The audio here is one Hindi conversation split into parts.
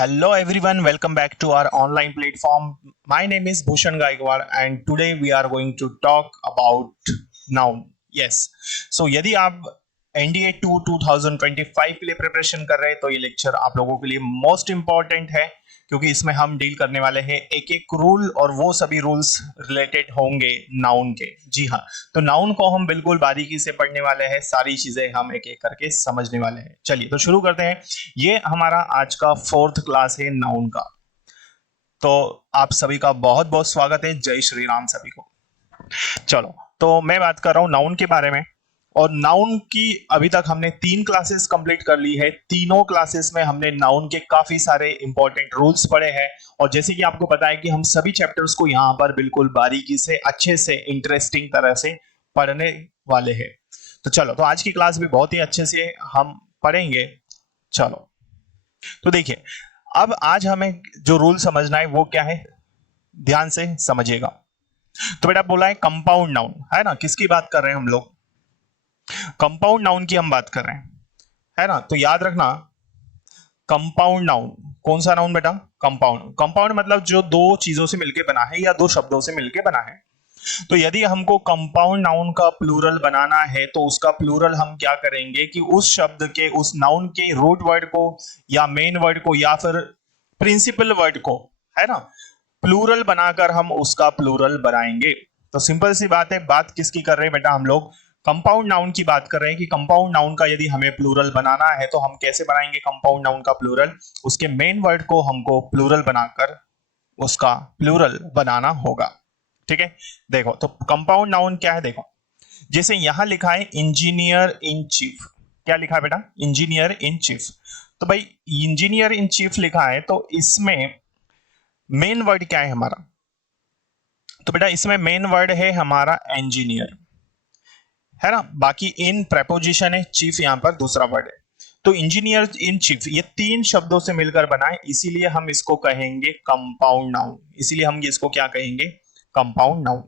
Hello everyone, welcome back to our online platform. My name is Bhushan Gaikwad and today we are going to talk about noun. Yes. So यदि आप NDA 2 2025 के लिए प्रिपरेशन कर रहे हैं तो ये लेक्चर आप लोगों के लिए मोस्ट इंपॉर्टेंट है क्योंकि इसमें हम डील करने वाले हैं एक एक रूल और वो सभी रूल्स रिलेटेड होंगे नाउन के। जी हाँ, तो नाउन को हम बिल्कुल बारीकी से पढ़ने वाले हैं, सारी चीजें हम एक एक करके समझने वाले हैं। चलिए तो शुरू करते हैं। ये हमारा आज का 4th क्लास है नाउन का। तो आप सभी का बहुत बहुत स्वागत है। जय श्री राम सभी को। चलो तो मैं बात कर रहा हूं नाउन के बारे में और नाउन की अभी तक हमने 3 क्लासेस कंप्लीट कर ली है। तीनों क्लासेस में हमने नाउन के काफी सारे इंपॉर्टेंट रूल्स पढ़े हैं और जैसे कि आपको पता है कि हम सभी चैप्टर्स को यहाँ पर बिल्कुल बारीकी से अच्छे से इंटरेस्टिंग तरह से पढ़ने वाले हैं। तो चलो तो आज की क्लास भी बहुत ही अच्छे से हम पढ़ेंगे। चलो तो देखिए, अब आज हमें जो रूल समझना है वो क्या है, ध्यान से समझिएगा। तो बेटा बोला है कंपाउंड नाउन, है ना। किसकी बात कर रहे हैं हम लोग? कंपाउंड नाउन की हम बात कर रहे हैं, है ना। तो याद रखना कंपाउंड नाउन, कौन सा नाउन बेटा? कंपाउंड। कंपाउंड मतलब जो दो चीजों से मिलकर बना है या दो शब्दों से मिलकर बना है। तो यदि हमको कंपाउंड नाउन का प्लूरल बनाना है तो उसका प्लूरल हम क्या करेंगे कि उस शब्द के, उस नाउन के रूट वर्ड को या मेन वर्ड को या फिर प्रिंसिपल वर्ड को, है ना, प्लूरल बनाकर हम उसका प्लूरल बनाएंगे। तो सिंपल सी बात है। बात किसकी कर रहे हैं बेटा? हम लोग कंपाउंड नाउन की बात कर रहे हैं कि कंपाउंड नाउन का यदि हमें प्लूरल बनाना है तो हम कैसे बनाएंगे कंपाउंड नाउन का प्लूरल? उसके मेन वर्ड को हमको प्लूरल बनाकर उसका प्लूरल बनाना होगा। ठीक है, देखो तो कंपाउंड नाउन क्या है, देखो जैसे यहां लिखा है इंजीनियर इन चीफ। क्या लिखा है बेटा? Engineer in chief. तो भाई इंजीनियर इन चीफ लिखा है तो इसमें मेन वर्ड क्या है हमारा? तो बेटा इसमें मेन वर्ड है हमारा इंजीनियर, है ना। बाकी इन प्रेपोजिशन है, चीफ यहां पर दूसरा वर्ड है। तो इंजीनियर इन चीफ ये 3 शब्दों से मिलकर बना है, इसीलिए हम इसको कहेंगे कंपाउंड नाउन। इसीलिए हम इसको क्या कहेंगे? Compound noun.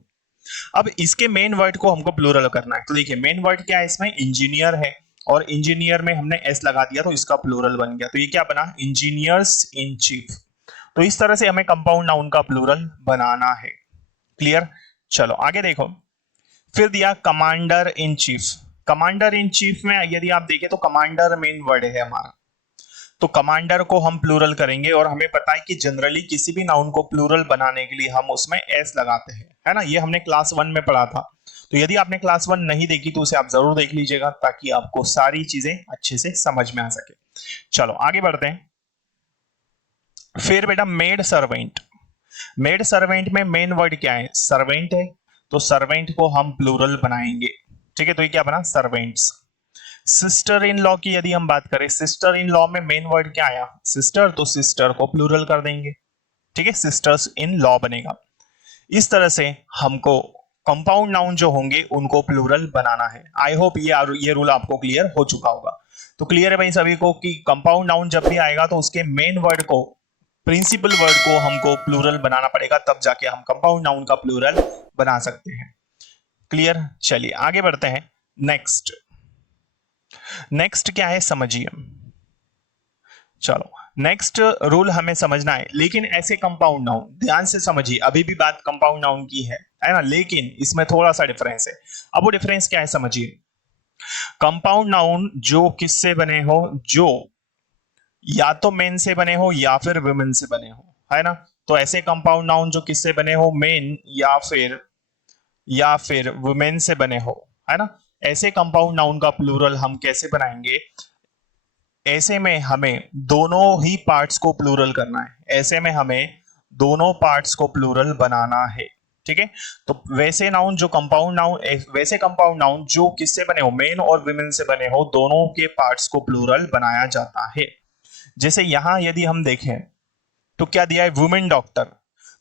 अब इसके मेन वर्ड को हमको प्लूरल करना है। तो देखिए मेन वर्ड क्या है इसमें? इंजीनियर है और इंजीनियर में हमने एस लगा दिया तो इसका प्लूरल बन गया। तो ये क्या बना? Engineers in chief. तो इस तरह से हमें कंपाउंड नाउन का प्लूरल बनाना है। क्लियर? चलो आगे देखो। फिर दिया commander in chief. Commander in chief में यदि आप देखें तो कमांडर मेन वर्ड है हमारा। तो कमांडर को हम प्लूरल करेंगे और हमें पता है कि जनरली किसी भी नाउन को प्लूरल बनाने के लिए हम उसमें एस लगाते हैं, है ना। ये हमने क्लास 1 में पढ़ा था। तो यदि आपने क्लास 1 नहीं देखी तो उसे आप जरूर देख लीजिएगा ताकि आपको सारी चीजें अच्छे से समझ में आ सके। चलो आगे बढ़ते हैं। फिर बेटा मेड सर्वेंट। मेड सर्वेंट में मेन वर्ड क्या है? सर्वेंट है। तो सर्वेंट को हम प्लूरल बनाएंगे। ठीक है, तो ये क्या बना? सर्वेंट्स। सिस्टर इन लॉ की यदि हम बात करें, सिस्टर इन लॉ में मेन वर्ड क्या आया? सिस्टर। तो सिस्टर को प्लूरल कर देंगे। ठीक है, सिस्टर्स इन लॉ बनेगा। इस तरह से हमको कंपाउंड नाउन जो होंगे उनको प्लूरल बनाना है। आई होप ये रूल आपको क्लियर हो चुका होगा। तो क्लियर है भाई सभी को कि कंपाउंड नाउन जब भी आएगा तो उसके मेन वर्ड को, प्रिंसिपल वर्ड को हमको प्लूरल बनाना पड़ेगा, तब जाके हम कंपाउंड नाउन का प्लूरल बना सकते हैं। क्लियर? चलिए आगे बढ़ते हैं। नेक्स्ट नेक्स्ट क्या है समझिए। चलो नेक्स्ट रूल हमें समझना है, लेकिन ऐसे कंपाउंड नाउन, ध्यान से समझिए, अभी भी बात कंपाउंड नाउन की है ना, लेकिन इसमें थोड़ा सा डिफरेंस है। अब वो डिफरेंस क्या है समझिए। कंपाउंड नाउन जो किससे बने हो? जो या तो मेन से बने हो या फिर वुमेन से बने हो, है ना। तो ऐसे कंपाउंड नाउन जो किससे बने हो? मेन या फिर वुमेन से बने हो, है ना। ऐसे कंपाउंड नाउन का प्लूरल हम कैसे बनाएंगे? ऐसे में हमें दोनों ही पार्ट्स को प्लूरल करना है। ऐसे में हमें दोनों पार्ट्स को प्लूरल बनाना है। ठीक है, तो वैसे नाउन जो कंपाउंड नाउन, वैसे कंपाउंड नाउन जो किससे बने हो? मेन और वुमेन से बने हो, दोनों के पार्ट्स को प्लूरल बनाया जाता है। जैसे यहां यदि हम देखें तो क्या दिया है? Women doctor.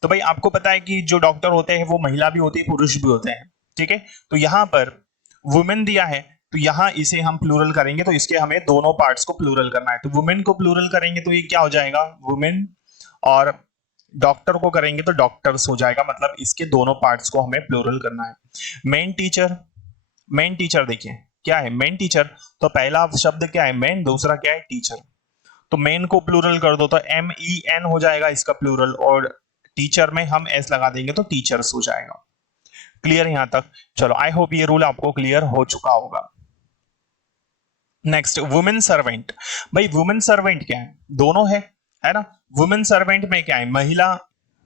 तो भाई आपको पता है कि जो डॉक्टर होते हैं वो महिला भी होती है, पुरुष भी होते हैं। ठीक है, तो यहां पर वुमेन दिया है तो यहां इसे हम प्लूरल करेंगे, तो इसके हमें दोनों पार्ट्स को प्लूरल करना है। तो वुमेन को प्लूरल करेंगे तो ये क्या हो जाएगा? वुमेन। और डॉक्टर को करेंगे तो डॉक्टर्स हो जाएगा। मतलब इसके दोनों पार्ट्स को हमें प्लूरल करना है। Main teacher. मेन टीचर देखिए क्या है? Main teacher. तो पहला शब्द क्या है? मेन, दूसरा क्या है? टीचर। तो मेन को प्लूरल कर दो तो MEN हो जाएगा इसका प्लूरल, और टीचर में हम S लगा देंगे तो टीचर्स हो जाएगा। क्लियर यहां तक? चलो, आई होप ये रूल आपको क्लियर हो चुका होगा। Next, women servant. भाई वुमेन सर्वेंट क्या है? दोनों है ना। वुमेन सर्वेंट में क्या है? महिला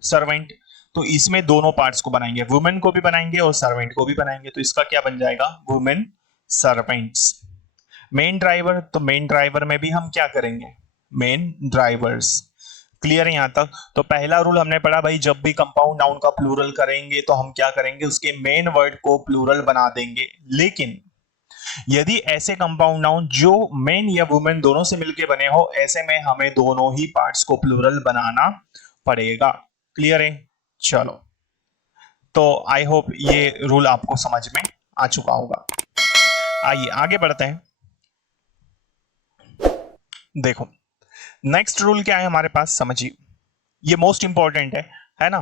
सर्वेंट। तो इसमें दोनों पार्ट्स को बनाएंगे, वुमेन को भी बनाएंगे और सर्वेंट को भी बनाएंगे, तो इसका क्या बन जाएगा? Women servants. मेन ड्राइवर, तो मेन ड्राइवर में भी हम क्या करेंगे? Main drivers. क्लियर है यहां तक? तो पहला रूल हमने पढ़ा भाई, जब भी कंपाउंड नाउन का प्लूरल करेंगे तो हम क्या करेंगे? उसके मेन वर्ड को प्लूरल बना देंगे। लेकिन यदि ऐसे कंपाउंड नाउन जो मेन या वुमेन दोनों से मिलके बने हो, ऐसे में हमें दोनों ही पार्ट्स को प्लूरल बनाना पड़ेगा। क्लियर है? चलो, तो आई होप ये रूल आपको समझ में आ चुका होगा। आइए आगे बढ़ते हैं। देखो, नेक्स्ट रूल क्या है हमारे पास, समझिए, ये मोस्ट इंपॉर्टेंट है ना।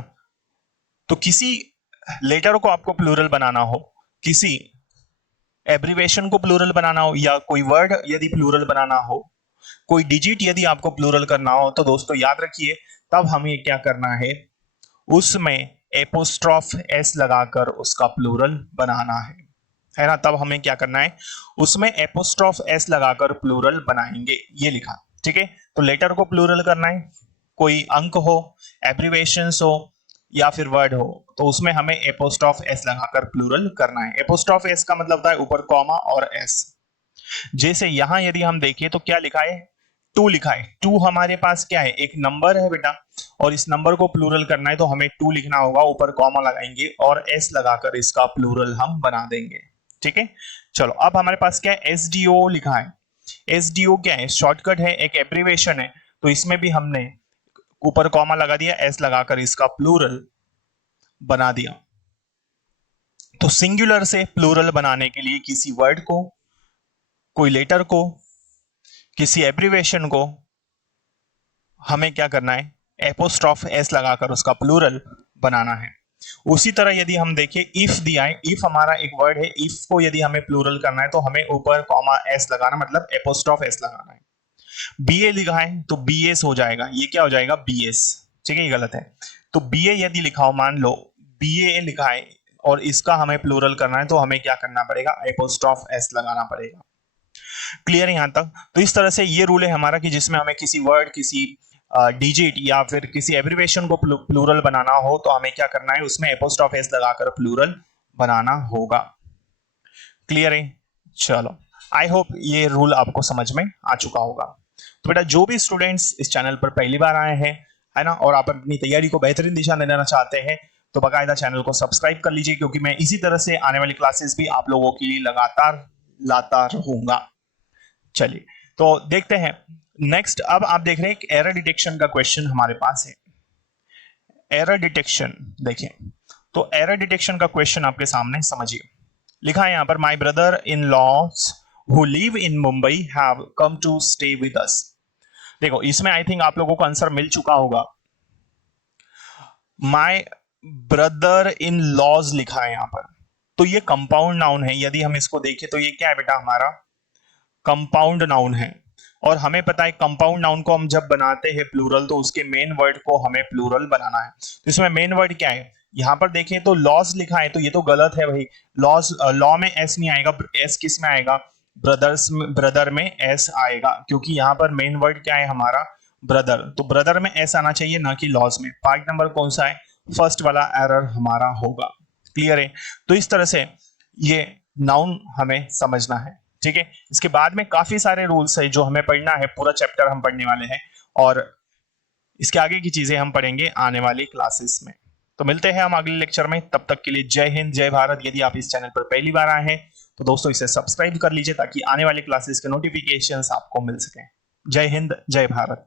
तो किसी लेटर को आपको प्लूरल बनाना हो, किसी एब्रिवेशन को प्लूरल बनाना हो, या कोई वर्ड यदि प्लूरल बनाना हो, कोई डिजिट यदि आपको प्लूरल करना हो, तो दोस्तों याद रखिए, तब हमें क्या करना है? उसमें एपोस्ट्रॉफ S लगाकर उसका प्लूरल बनाना है ना। तब हमें क्या करना है? उसमें एपोस्ट्रॉफ S लगाकर प्लूरल बनाएंगे, ये लिखा। ठीक है, तो लेटर को प्लूरल करना है, कोई अंक हो, एब्रिवेशंस हो, या फिर वर्ड हो, तो उसमें हमें एपोस्ट्रॉफ S लगाकर प्लूरल करना है। एपोस्ट्रॉफ S का मतलब होता है ऊपर कॉमा और S। जैसे यहां यदि हम देखें तो क्या लिखा है? 2 लिखा है। 2 हमारे पास क्या है? एक नंबर है बेटा, और इस नंबर को प्लूरल करना है तो हमें 2 लिखना होगा, ऊपर कॉमा लगाएंगे और S लगाकर इसका प्लूरल हम बना देंगे। ठीक है, चलो, अब हमारे पास क्या है? SDO लिखा है। SDO क्या है? शॉर्टकट है, एक एब्रिवेशन है, तो इसमें भी हमने ऊपर कॉमा लगा दिया, S लगाकर इसका प्लूरल बना दिया। तो सिंगुलर से प्लूरल बनाने के लिए किसी वर्ड को, कोई लेटर को, किसी एब्रिवेशन को हमें क्या करना है? एपोस्ट्रॉफ S लगाकर उसका प्लूरल बनाना है। उसी तरह यदि हम देखें, इफ दिया है, इफ हमारा एक वर्ड है, इफ को यदि हमें प्लूरल करना है तो हमें ऊपर कॉमा S लगाना, मतलब एपोस्ट्रॉफ S लगाना है। BA लिखा है तो BS हो जाएगा, ये क्या हो जाएगा? BS। ठीक है, ये गलत है। तो BA यदि लिखा हो, मान लो BA लिखा है और इसका हमें प्लूरल करना है, तो हमें क्या करना पड़ेगा? एपोस्ट्रॉफ S लगाना पड़ेगा। क्लियर है यहां तक? तो इस तरह से ये रूल है हमारा कि जिसमें हमें किसी वर्ड, किसी डिजिट या फिर किसी एब्रिवेशन को प्लूरल बनाना हो तो हमें क्या करना है? उसमें एपोस्ट्रॉफ S लगाकर प्लूरल बनाना होगा। क्लियर है? चलो, आई होप ये रूल आपको समझ में आ चुका होगा। तो बेटा, जो भी स्टूडेंट्स इस चैनल पर पहली बार आए हैं, है ना, और आप अपनी तैयारी को बेहतरीन दिशा में देना चाहते हैं, तो बाकायदा चैनल को सब्सक्राइब कर लीजिए, क्योंकि मैं इसी तरह से आने वाली क्लासेस भी आप लोगों के लिए लगातार लाता रहूंगा। चलिए, तो देखते हैं नेक्स्ट। अब आप देख रहे हैं एक एरर डिटेक्शन का क्वेश्चन हमारे पास है। एरर डिटेक्शन देखिए, तो एरर डिटेक्शन का क्वेश्चन आपके सामने, समझिए। लिखा है यहां पर, my brother in laws who live in Mumbai have come to stay with us. देखो, इसमें आई थिंक आप लोगों को आंसर मिल चुका होगा। माय ब्रदर इन लॉज लिखा है यहां पर, तो ये कंपाउंड नाउन है। यदि हम इसको देखें तो ये क्या है बेटा? हमारा कंपाउंड नाउन है, और हमें पता है कंपाउंड नाउन को हम जब बनाते हैं प्लूरल, तो उसके मेन वर्ड को हमें प्लूरल बनाना है। तो इसमें मेन वर्ड क्या है? यहां पर देखें तो लॉज लिखा है, तो ये तो गलत है भाई। लॉज, लॉ में S नहीं आएगा, S किस में आएगा? ब्रदर्स में, ब्रदर में S आएगा, क्योंकि यहां पर मेन वर्ड क्या है हमारा? ब्रदर। तो ब्रदर में S आना चाहिए, ना कि लॉज में। पार्ट नंबर कौन सा है? फर्स्ट वाला एरर हमारा होगा। क्लियर है? तो इस तरह से ये नाउन हमें समझना है। ठीक है, इसके बाद में काफी सारे रूल्स है जो हमें पढ़ना है, पूरा चैप्टर हम पढ़ने वाले हैं, और इसके आगे की चीजें हम पढ़ेंगे आने वाली क्लासेस में। तो मिलते हैं हम अगले लेक्चर में, तब तक के लिए जय हिंद, जय भारत। यदि आप इस चैनल पर पहली बार आए हैं तो दोस्तों इसे सब्सक्राइब कर लीजिए, ताकि आने वाली क्लासेस के नोटिफिकेशंस आपको मिल सके। जय हिंद, जय भारत।